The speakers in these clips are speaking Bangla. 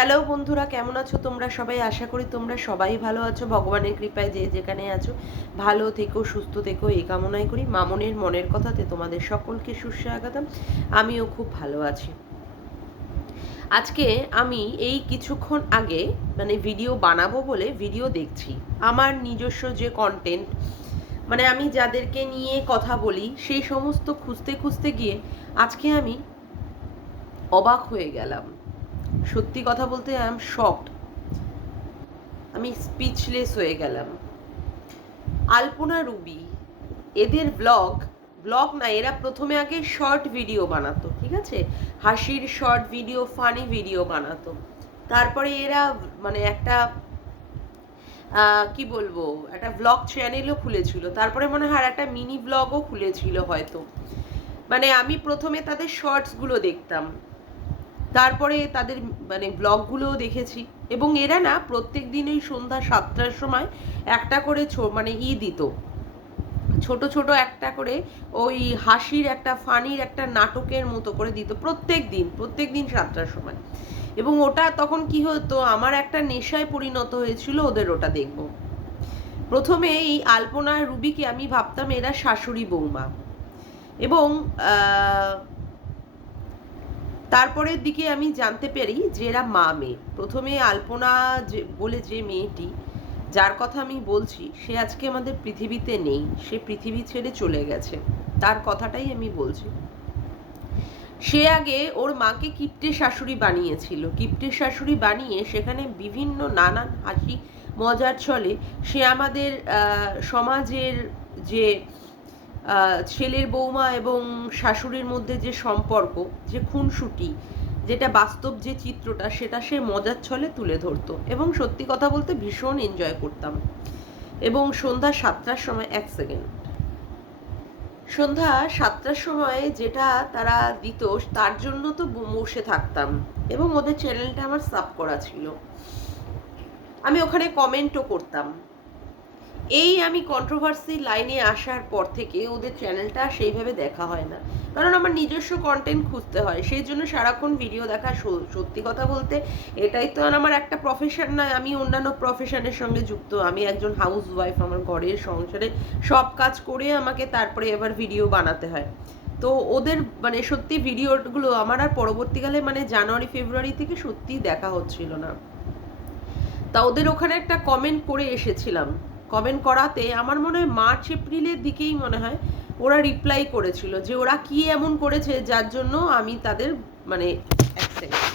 হ্যালো বন্ধুরা, কেমন আছো তোমরা সবাই? আশা করি তোমরা সবাই ভালো আছো। ভগবানের কৃপায় যে যেখানে আছো ভালো থেকো, সুস্থ থেকো, এই কামনাই করি। মামনের মনের কথাতে তোমাদের সকলকে সুস্বাগতম। আমিও খুব ভালো আছি। আজকে আমি এই কিছুক্ষণ আগে ভিডিও বানাবো বলে ভিডিও দেখছি। আমার নিজস্ব যে কন্টেন্ট, আমি যাদেরকে নিয়ে কথা বলি সেই সমস্ত খুঁজতে খুঁজতে গিয়ে আজকে আমি অবাক হয়ে গেলাম। সত্যি কথা বলতে আই এম শকড। আমি স্পিচলেস হয়ে গেলাম। আলপনা রুবি, এদের ব্লগ না, এরা প্রথমে আগে শর্ট ভিডিও বানাতো, ঠিক আছে, হাসির শর্ট ভিডিও, ফানি ভিডিও বানাতো। তারপরে এরা একটা কি বলবো, একটা ব্লগ চ্যানেলও খুলেছিল। তারপরে মনে হয় আর একটা মিনি ব্লগও খুলেছিল হয়তো। আমি প্রথমে তাদের শর্টসগুলো দেখতাম, তারপরে তাদের ব্লগগুলোও দেখেছি। এবং এরা না প্রত্যেক দিন ওই সন্ধ্যা 7টার সময় একটা করে দিত, ছোট ছোট একটা করে ওই হাসির একটা ফানির একটা নাটকের মতো করে দিত প্রত্যেক দিন 7টার সময়। এবং ওটা তখন কি হতো, আমার একটা নেশায় পরিণত হয়েছিল ওদের ওটা দেখব। প্রথমে এই আলপনা রুবিকে আমি ভাবতাম এরা শাশুড়ি বৌমা, এবং তারপরের দিকে আমি জানতে পারি যে এরা মা মেয়ে। প্রথমে আলপনা যে মেয়েটি, যার কথা আমি বলছি, সে আজকে আমাদের পৃথিবীতে নেই, সে পৃথিবী ছেড়ে চলে গেছে। তার কথাটাই আমি বলছি। সে আগে ওর মাকে কিপ্টে শাশুড়ি বানিয়েছিল। কিপ্টে শাশুড়ি বানিয়ে সেখানে বিভিন্ন নানান হাসি মজার ছলে সে আমাদের সমাজের যে ছেলের বৌমা এবং শাশুড়ির মধ্যে যে সম্পর্ক, যে খুনসুটি, যেটা বাস্তব যে চিত্রটা, সেটা সে মজার ছলে তুলে ধরতো। এবং সত্যি কথা বলতে ভীষণ এনজয় করতাম। এবং সন্ধ্যা 7টার সময়, এক সেকেন্ড, সন্ধ্যা 7টার সময় যেটা তারা দিত তার জন্য তো বসে থাকতাম। এবং ওদের চ্যানেলটা আমার সাব করা ছিল, আমি ওখানে কমেন্টও করতাম। এই আমি কন্ট্রোভার্সি লাইনে আসার পর থেকে ওদের চ্যানেলটা সেইভাবে দেখা হয় না, কারণ আমার নিজস্ব কন্টেন্ট খুঁজতে হয়। সেই জন্য সারাক্ষণ ভিডিও দেখা, সত্যি কথা বলতে এটাই তো আর আমার একটা প্রফেশন নয়। আমি অন্যান্য প্রফেশনের সঙ্গে যুক্ত। আমি একজন হাউস ওয়াইফ, আমার ঘরের সংসারে সব কাজ করে আমাকে তারপরে এবার ভিডিও বানাতে হয়। তো ওদের সত্যি ভিডিওগুলো আমার আর পরবর্তীকালে জানুয়ারি ফেব্রুয়ারি থেকে সত্যিই দেখা হচ্ছিল না। তা ওদের ওখানে একটা কমেন্ট করে এসেছিলাম। কমেন্ট করাতে আমার মনে হয় মার্চ এপ্রিলের দিকেই মনে হয় ওরা রিপ্লাই করেছিল যে ওরা কি এমন করেছে যার জন্য আমি তাদের এক সেকেন্ড,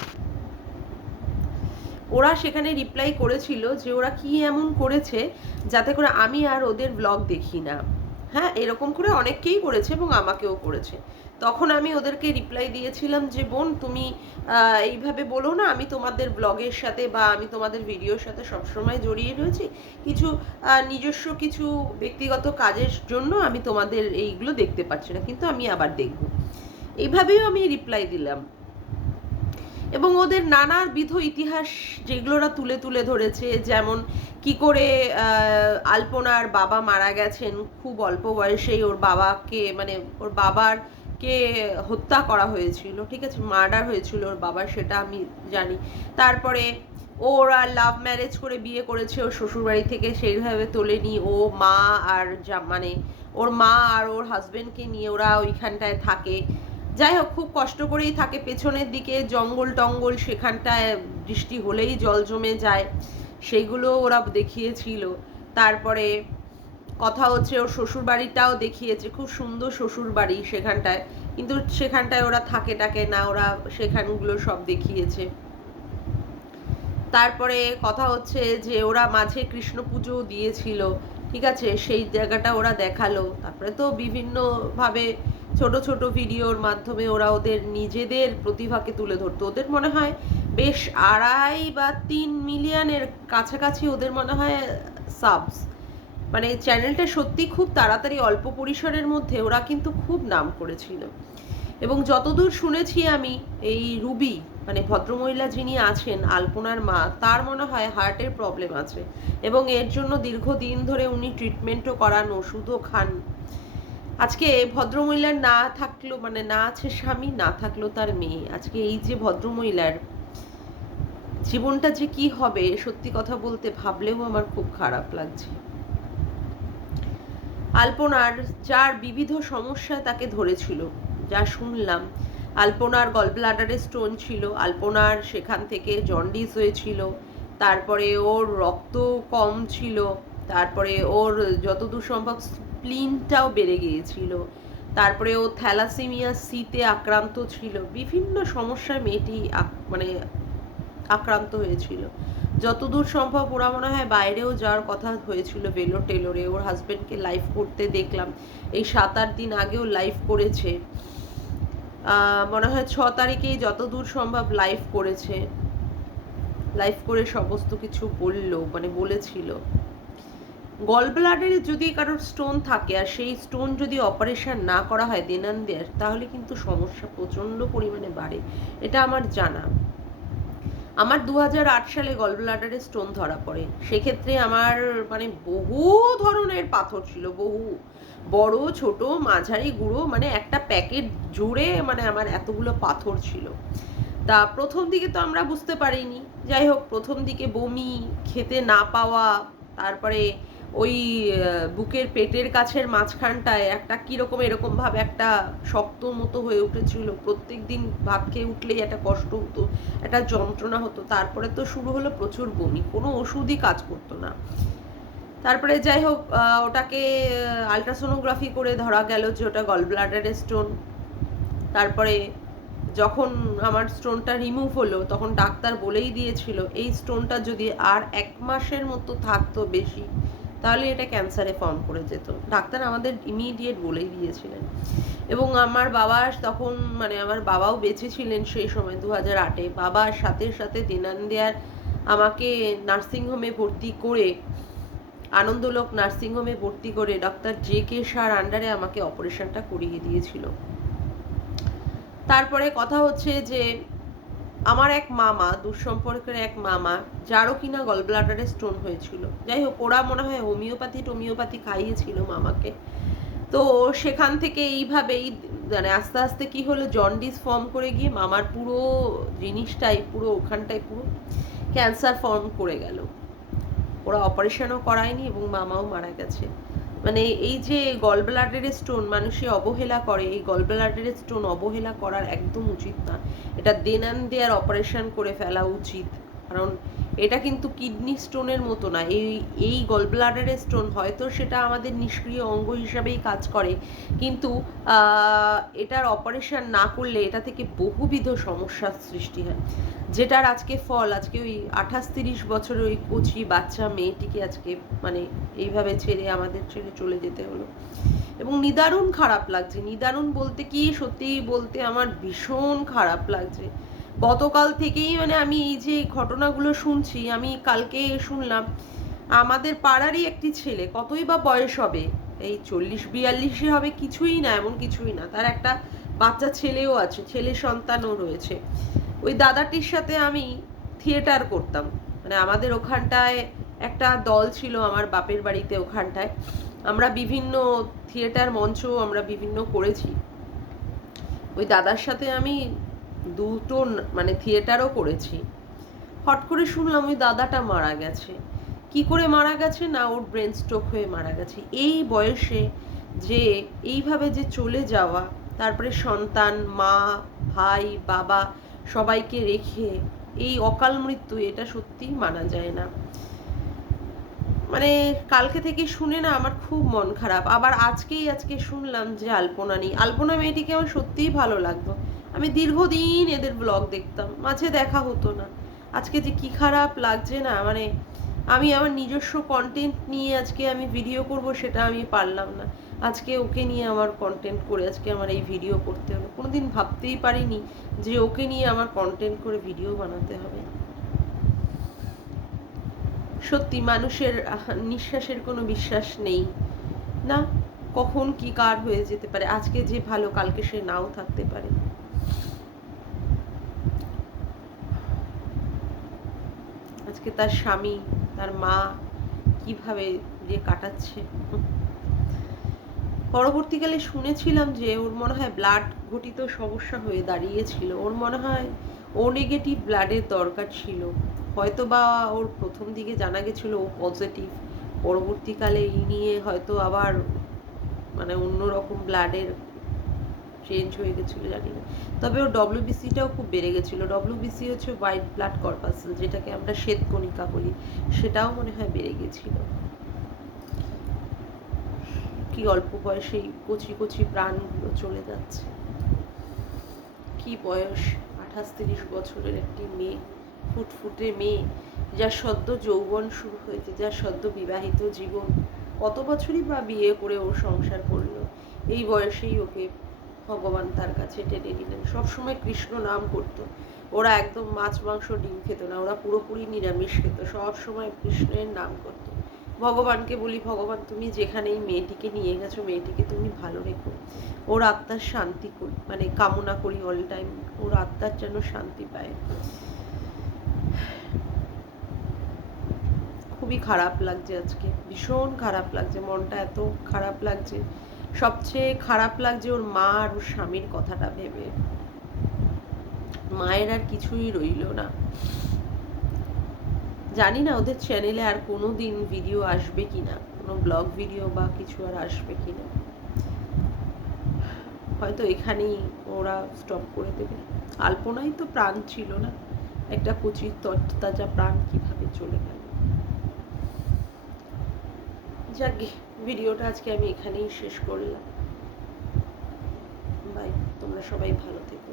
ওরা সেখানে রিপ্লাই করেছিল যে ওরা কি এমন করেছে যাতে করে আমি আর ওদের ব্লগ দেখি না। হ্যাঁ, এরকম করে অনেককেই করেছে এবং আমাকেও করেছে। তখন আমি ওদেরকে রিপ্লাই দিয়েছিলাম যে বোন, তুমি এইভাবে বলো না, আমি তোমাদের ব্লগের সাথে বা আমি তোমাদের ভিডিওর সাথে সবসময় জড়িয়ে রয়েছি। কিছু নিজস্ব কিছু ব্যক্তিগত কাজের জন্য আমি তোমাদের এইগুলো দেখতে পাচ্ছি না, কিন্তু আমি আবার দেখব। এইভাবেও আমি রিপ্লাই দিলাম। এবং ওদের নানাবিধ ইতিহাস যেগুলো ওরা তুলে তুলে ধরেছে, যেমন কি করে আলপনার বাবা মারা গেছেন খুব অল্প বয়সেই। ওর বাবাকে ওর বাবারকে হত্যা করা হয়েছিল, ঠিক আছে, মার্ডার হয়েছিল ওর বাবার, সেটা আমি জানি। তারপরে ওরা লাভ ম্যারেজ করে বিয়ে করেছে, ওর শ্বশুরবাড়ি থেকে সেইভাবে তোলেনি। ও মা আর ওর মা আর ওর হাজবেন্ডকে নিয়ে ওরা ওইখানটায় থাকে। যাই হোক, খুব কষ্ট করেই থাকে। পেছনের দিকে জঙ্গল টঙ্গল, সেখানটায় বৃষ্টি হলেই জল জমে যায়, সেইগুলো ওরা দেখিয়েছিল। তারপরে কথা হচ্ছে ওর শ্বশুর বাড়িটাও দেখিয়েছে, খুব সুন্দর শ্বশুর বাড়ি সেখানটায়, কিন্তু সেখানটায় ওরা থাকে না, ওরা সেখানগুলো সব দেখিয়েছে। তারপরে কথা হচ্ছে যে ওরা মাঝে কৃষ্ণ পুজো দিয়েছিল, ঠিক আছে, সেই জায়গাটা ওরা দেখালো। তারপরে তো বিভিন্নভাবে ছোট ছোট ভিডিওর মাধ্যমে ওরা ওদের নিজেদের প্রতিভাকে তুলে ধরতো। ওদের মনে হয় বেশ 2.5 বা 3 মিলিয়নের কাছাকাছি ওদের মনে হয় সাবস। চ্যানেলটা সত্যি খুব তাড়াতাড়ি অল্প পরিসরের মধ্যে ওরা কিন্তু খুব নাম করেছিল। এবং যতদূর শুনেছি আমি, এই রুবি ভদ্রমহিলা যিনি আছেন, আলপনার মা, তার মনে হয় হার্টের প্রবলেম আছে, এবং এর জন্য দীর্ঘদিন ধরে উনি ট্রিটমেন্টও করান, ওষুধও খান। আজকে ভদ্রমহিলার না থাকলো, না আছে স্বামী, না থাকলো তার মেয়ে। আজকে এই যে ভদ্রমহিলার জীবনটা যে কি হবে সত্যি কথা বলতে ভাবলেও আমার খুব খারাপ লাগছে। আলপনার যার বিবিধ সমস্যা তাকে ধরেছিল, যা শুনলাম, আলপনার গলব্লাডারে স্টোন ছিল, আলপনার সেখান থেকে জন্ডিস হয়েছিল, তারপরে ওর রক্ত কম ছিল, তারপরে ওর যতদূর সম্ভব স্প্লিনটাও বেড়ে গিয়েছিল, তারপরে ও থ্যালাসেমিয়া সিতে আক্রান্ত ছিল, বিভিন্ন সমস্যায় মেয়েটি মানে আক্রান্ত হয়েছিল। যতদূর সম্ভব ওরা মনে হয় বাইরেও যাওয়ার কথা হয়েছিল, ভেলোর টেলোরে। ওর হাজবেন্ডকে লাইভ করতে দেখলাম, এই 7-8 দিন আগেও লাইভ করেছে, মনে হয় 6 তারিখেই যতদূর সম্ভব লাইভ করেছে, লাইভ করে সমস্ত কিছু বললো, মানে বলেছিল। গল ব্লাডারে যদি কারোর স্টোন থাকে আর সেই স্টোন যদি অপারেশন না করা হয় দেনান্দের, তাহলে কিন্তু সমস্যা প্রচণ্ড পরিমাণে বাড়ে, এটা আমার জানা। আমার 2008 সালে গল ব্লাডারে স্টোন ধরা পড়ে। সেক্ষেত্রে আমার মানে বহু ধরনের পাথর ছিল, বহু বড় ছোট মাঝারি গুঁড়ো, মানে একটা প্যাকেট জুড়ে মানে আমার এতগুলো পাথর ছিল। তা প্রথম দিকে তো আমরা বুঝতে পারিনি। যাই হোক, প্রথম দিকে বমি, খেতে না পাওয়া, তারপরে ওই বুকের পেটের কাছের মাঝখানটায় একটা কীরকম এরকমভাবে একটা শক্ত মতো হয়ে উঠেছিল। প্রত্যেক দিন ভাত খেয়ে উঠলেই একটা কষ্ট হতো, একটা যন্ত্রণা হতো। তারপরে তো শুরু হলো প্রচুর বমি, কোনো ওষুধই কাজ করতো না। তারপরে যাই হোক, ওটাকে আলট্রাসোনোগ্রাফি করে ধরা গেল যে ওটা গল ব্লাডারের স্টোন। তারপরে যখন আমার স্টোনটা রিমুভ হলো, তখন ডাক্তার বলেই দিয়েছিল এই স্টোনটা যদি আর 1 মাসের মতো থাকতো বেশি, তাহলে এটা ক্যান্সারে ফর্ম করে যেত। ডাক্তার আমাদের ইমিডিয়েট বলেই দিয়েছিলেন। এবং আমার বাবা তখন, মানে আমার বাবাও বেঁচে ছিলেন সেই সময় 2008-এ। বাবার সাথে সাথে দিনান্দিয়ার আমাকে নার্সিংহোমে ভর্তি করে, আনন্দলোক নার্সিংহোমে ভর্তি করে ডক্টর JK শাহর আন্ডারে আমাকে অপারেশনটা করিয়ে দিয়েছিল। তারপরে কথা হচ্ছে যে আমার এক মামা, দুঃসম্পর্কের এক মামা, যারও কিনা গল ব্লাডারে স্টোন হয়েছিল। যাই হোক, ওরা মনে হয় হোমিওপ্যাথি খাইয়েছিল মামাকে। তো সেখান থেকে এইভাবেই মানে আস্তে আস্তে কি হলো, জন্ডিস ফর্ম করে গিয়ে মামার পুরো জিনিসটাই, পুরো ওখানটায় পুরো ক্যান্সার ফর্ম করে গেল। ওরা অপারেশনও করায়নি এবং মামাও মারা গেছে। মানে এই যে গল ব্লাডারের স্টোন মানুষে অবহেলা করে, এই গল ব্লাডারের স্টোন অবহেলা করার একদম উচিত না। এটা দেনান্দিয়ার অপারেশন করে ফেলা উচিত। কারণ এটা কিন্তু কিডনি স্টোনের মতো না। এই গল ব্লাডারের স্টোন হয়তো সেটা আমাদের নিষ্ক্রিয় অঙ্গ হিসাবেই কাজ করে, কিন্তু এটার অপারেশন না করলে এটা থেকে বহুবিধ সমস্যার সৃষ্টি হয়, যেটার আজকে ফল আজকে ওই 28-30 বছরের ওই কচি বাচ্চা মেয়েটিকে আজকে মানে এইভাবে আমাদের ছেড়ে চলে যেতে হলো। এবং নিদারুণ খারাপ লাগছে। নিদারুণ বলতে কি, সত্যি বলতে আমার ভীষণ খারাপ লাগছে। গতকাল থেকেই মানে আমি এই যে ঘটনাগুলো শুনছি, আমি কালকে শুনলাম আমাদের পাড়ারই একটি ছেলে, কতই বা বয়স হবে, এই 40-42 হবে, কিছুই না, এমন কিছুই না, তার একটা বাচ্চা ছেলেও আছে, ছেলে সন্তানও রয়েছে। ওই দাদাটির সাথে আমি থিয়েটার করতাম, মানে আমাদের ওখানটায় একটা দল ছিল আমার বাপের বাড়িতে, ওখানটায় আমরা বিভিন্ন থিয়েটার মঞ্চ আমরা বিভিন্ন করেছি। ওই দাদার সাথে আমি দুটো মানে থিয়েটারও করেছি। হট করে শুনলাম ওই দাদাটা মারা গেছে। কি করে মারা গেছে না, ওর ব্রেন স্ট্রোক হয়ে মারা গেছে। এই বয়সে যে এইভাবে যে চলে যাওয়া, তারপরে সন্তান, মা, ভাই, বাবা সবাইকে রেখে এই অকাল মৃত্যু, এটা সত্যিই মানা যায় না। মানে কালকে থেকে শুনে না আমার খুব মন খারাপ। আবার আজকে শুনলাম যে আলপনা নেই। আলপনা মেয়েটিকে আমার সত্যিই ভালো লাগতো। আমি দীর্ঘদিন এদের ব্লগ দেখতাম, মাঝে দেখা হতো না। আজকে যে কি খারাপ লাগছে না, মানে আমি আমার নিজস্ব কন্টেন্ট নিয়ে আজকে আমি ভিডিও করব, সেটা আমি পারলাম না। আজকে ওকে নিয়ে আমার কন্টেন্ট করে আজকে আমার এই ভিডিও করতে হলো। কোনোদিন ভাবতেই পারিনি যে ওকে নিয়ে আমার কন্টেন্ট করে ভিডিও বানাতে হবে। সত্যি মানুষের নিঃশ্বাসের কোনো বিশ্বাস নেই না, কখন কি কার হয়ে যেতে পারে। আজকে যে ভালো, কালকে সে নাও থাকতে পারে। আজকে তার স্বামী, তার মা কিভাবে যে কাটাচ্ছে। পরবর্তীকালে শুনেছিলাম যে ওর মনে হয় ব্লাড ঘটিত সমস্যা হয়ে দাঁড়িয়েছিল। ওর মনে হয় ও নেগেটিভ ব্লাডের দরকার ছিল, হয়তো বা ওর প্রথম দিকে জানা গেছিলো ও পজিটিভ, পরবর্তীকালে এই নিয়ে হয়তো আবার মানে অন্যরকম ব্লাডের চেঞ্জ হয়ে গেছিলো জানি না। তবে ওর ডব্লিউবিসিটাও খুব বেড়ে গেছিলো। ডব্লিউবিসি হচ্ছে হোয়াইট ব্লাড কর্পাসেল, যেটাকে আমরা শ্বেতকণিকা বলি, সেটাও মনে হয় বেড়ে গেছিলো। কি অল্প বয়সেই কচি কচি প্রাণগুলো চলে যাচ্ছে। কি বয়স, 28-30 বছরের একটি মেয়ে, ফুটফুটে মেয়ে, যার সদ্য যৌবন শুরু হয়েছে, যার সদ্য বিবাহিত জীবন, কত বছরই বা বিয়ে করে ও সংসার করলো, এই বয়সেই ওকে ভগবান তার কাছে টেনে নিলেন। সবসময় কৃষ্ণ নাম করতো। ওরা একদম মাছ মাংস ডিম খেত না, ওরা পুরোপুরি নিরামিষ খেত, সব সময় কৃষ্ণের নাম করতো। ভগবানকে বলি, ভগবান তুমি যেখানেই মেয়েটিকে নিয়ে গেছো, মেয়েটিকে তুমি ভালো রেখো, ওর আত্মার শান্তি করি, মানে কামনা করি অল টাইম, ওর আত্মার যেন শান্তি পায়। খুবই খারাপ লাগছে আজকে, ভীষণ খারাপ লাগছে, মনটা এত খারাপ লাগছে। সবচেয়ে খারাপ লাগছে ওর মা আর ওর স্বামীর কথাটা ভেবে। মায়ের আর কিছুই রইল না। জানি না ওদের চ্যানেলে আর কোনো দিন ভিডিও আসবে কিনা, কোনো ব্লগ ভিডিও বা কিছু আর আসবে কিনা, হয়তো এখানেই ওরা স্টপ করে দেবে। আলপনাই তো প্রাণ ছিল না, একটা কচি তরতাজা প্রাণ কিভাবে চলে গেল। যাক, ভিডিওটা আজকে আমি এখানেই শেষ করলাম। বাই, তোমরা সবাই ভালো থেকো।